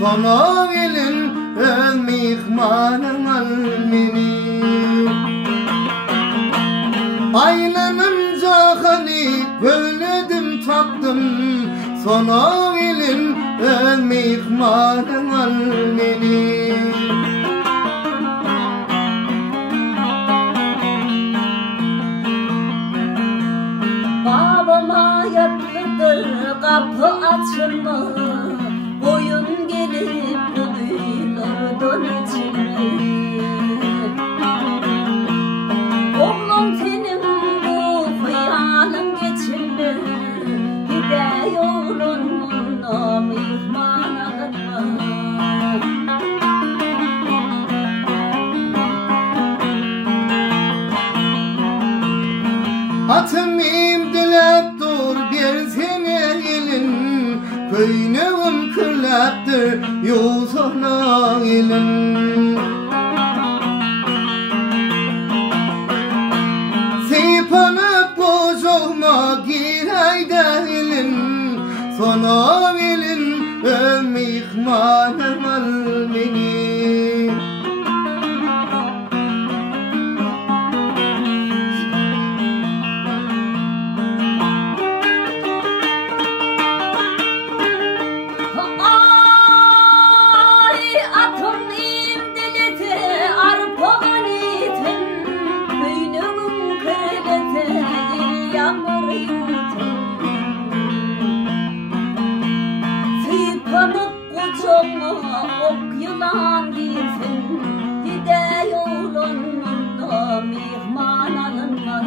Sana gelin mihmanım almini. Aynanın cahani böyledim tattım. Sana gelin mihmanım almini. Babama yatlıdır kapı açılma, boyun gelip buluyordu içimi. Oğlum senin bu hıyalın geçirme, gide yolunla mihman alınma. Atım imdilep dur bir sene gelin, köynüğüm kırleptir yolsana gelin. Seypanıp kocağıma gireyde gelin, sana gelin mihmanım almini. Ok yılan girsin, gide yolunda mihman alınma.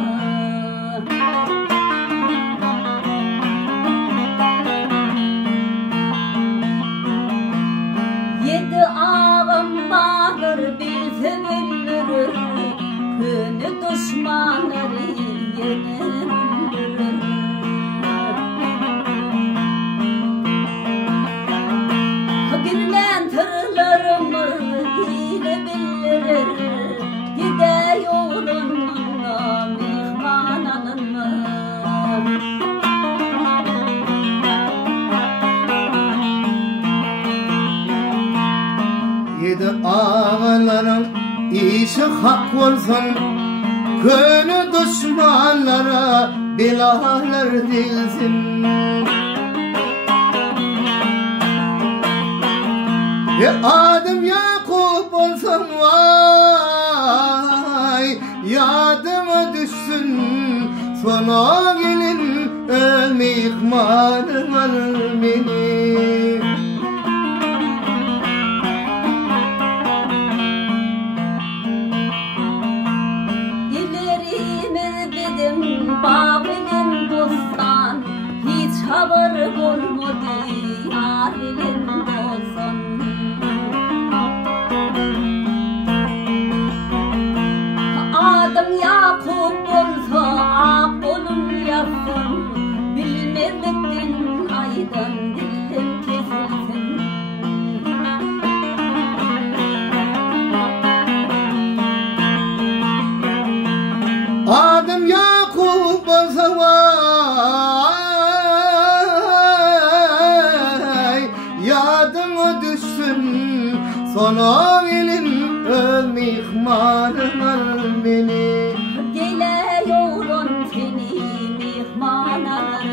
Yedi ağam bağır bilse öldürür, könü düşmanları yenir öldürür. Birlen tırlarımı hile bildirir, gide yolunla mihman alınma. Yedi ağalarım işi hak olsun, könü düşmanlara belalar dilsin. Adım Yakup olsam vay, yadıma düşsün sana gelin mihmanım almini. Dilerimi dedim bağının bostan, hiç haber olmadı yarinin bostan. Adım Yakup olsa aklım yazsın, bilmediktin aydan dilim kesilsin. Adım Yakup olsa vay, yadıma düşsün sana gelin mihmanım almini. Gele yolun seni mihman alır.